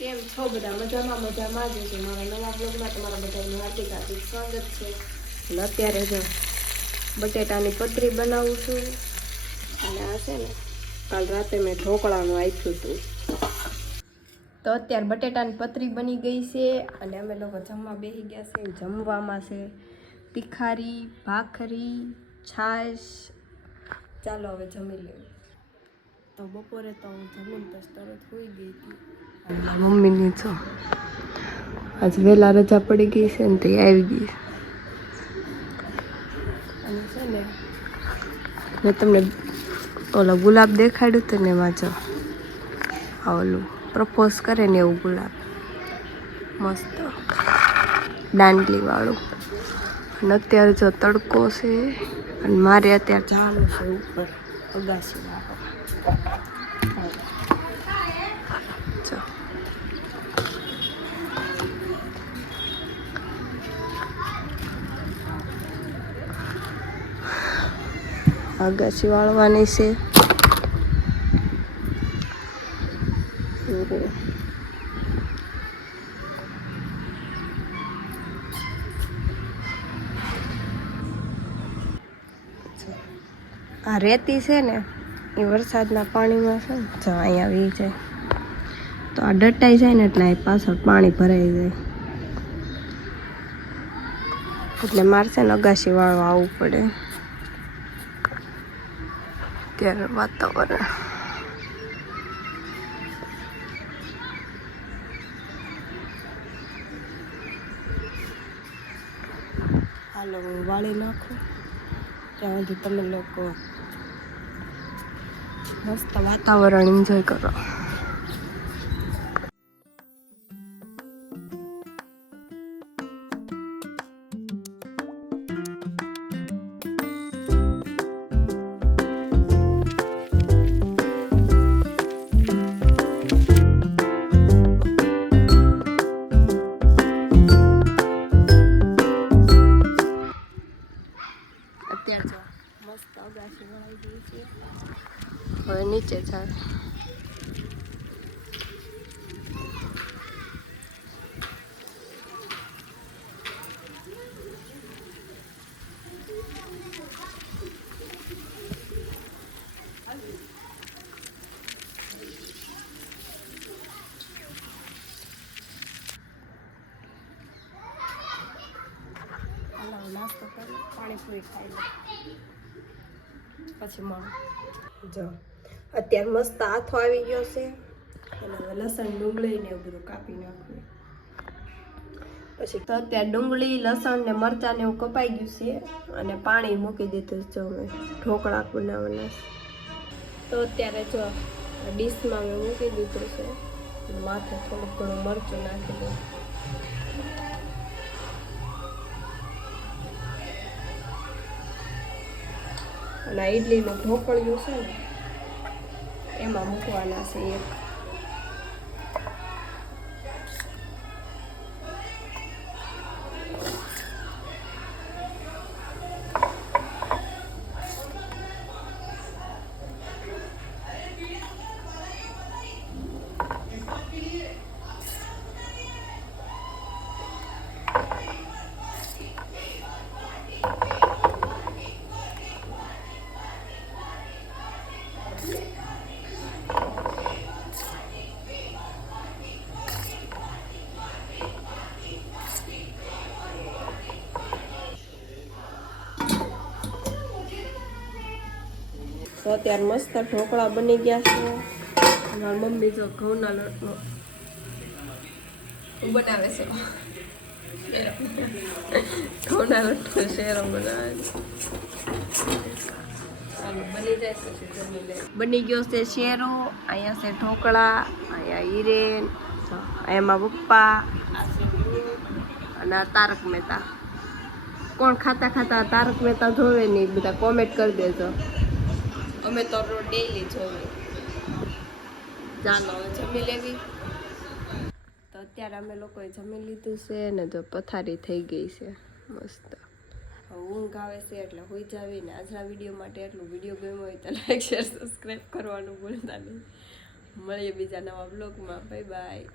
કેમ છો બધા? મજામાં મજામાં જ છે. મારા નવા બ્લોગમાં તમારા બધાનું હાર્દિક હાર્દિક સ્વાગત છે. અને અત્યારે જો બટેટાની પતરી બનાવું છું. અને આ છે ને કાલ રાતે મેં ઢોકળાનું આપ્યું હતું. તો અત્યારે બટેટાની પતરી બની ગઈ છે અને અમે લોકો જમવા બેસી ગયા છે. જમવામાં છે તીખારી, ભાખરી, છાશ. ચાલો હવે જમી લેવું. તો બપોરે તો હું જમીન પછી તરત હોઈ ગઈ હતી. મમ્મીની છો આજ વહેલા રજા પડી ગઈ છે ને તે આવી ગઈ અને છે ને મેં તમને ઓલો ગુલાબ દેખાડ્યું હતું ને એમાં જો ઓલું પ્રપોઝ કરે ને એવું ગુલાબ મસ્ત દાંડલી વાળું. અને અત્યારે જો તડકો છે અને મારે અત્યારે જવાનું છે ઉપર અગાસી વાળો. અગાસી વાળવાની છે. આ રેતી છે ને એ વરસાદના પાણીમાં છે ને જો અહીંયા વી જાય તો આ ડટાઈ જાય ને એટલે પાછળ પાણી ભરાઈ જાય એટલે મારે છે ને અગાસી વાળવા આવવું પડે. ત્યારે વાતાવરણ હાલો હું વાળી નાખું ત્યાં સુધી તમે લોકો મસ્ત વાતાવરણ એન્જોય કરો. અત્યારે જો મસ્ત અગાસી વળાઈ ગઈ છે. હવે નીચે જાય નાસ્તો કરી પાણીપુરી ખાઈ લે પછી મળો. જો અત્યારે મસ્ત હાથો આવી ગયો છે અને હવે લસણ ડુંગળી ને એવું બધું કાપી નાખવું. પછી તો અત્યારે ડુંગળી લસણ ને મરચાં ને એવું કપાઈ ગયું છે અને પાણી મૂકી દીધું જો મેં ઢોકળા બનાવવાના. તો અત્યારે જો ડીશમાં મેં મૂકી દીધું છે. માથે થોડુંક ઘણું મરચું નાખી દઉં. અને આ ઇડલીનું ઢોકળિયું છે ને એમાં મૂકવાના છે એક. તો અત્યારે મસ્ત ઢોકળા બની ગયા છે. મારી મમ્મી જો ઘઉંના લોટનો બનાવે છે. ઘઉંના લોટનો શેરો બનાવે છે. બની જાય પછી જમી લે. બની ગયો છે શેરો. અહીંયા છે ઢોકળા, અહીંયા હિરેન, એમાં પપ્પા અને આ તારક મહેતા. કોણ ખાતા ખાતા તારક મહેતા જોવે નહીં બધા કોમેન્ટ કરી દેજો. અમે તો ડેઈલી જોઈએ. ચાલો જમી લેવી. તો અત્યારે અમે લોકોએ જમી લીધું છે ને જો પથારી થઈ ગઈ છે મસ્ત. ઊંઘ આવે છે એટલે હોઈ જાવી ને આજના વિડીયો માટે એટલું. વિડીયો ગમ્યો હોય તો લાઈક શેર સબસ્ક્રાઈબ કરવાનું ભૂલતા નહીં. મળીએ બીજા નવા બ્લોગમાં. Bye bye.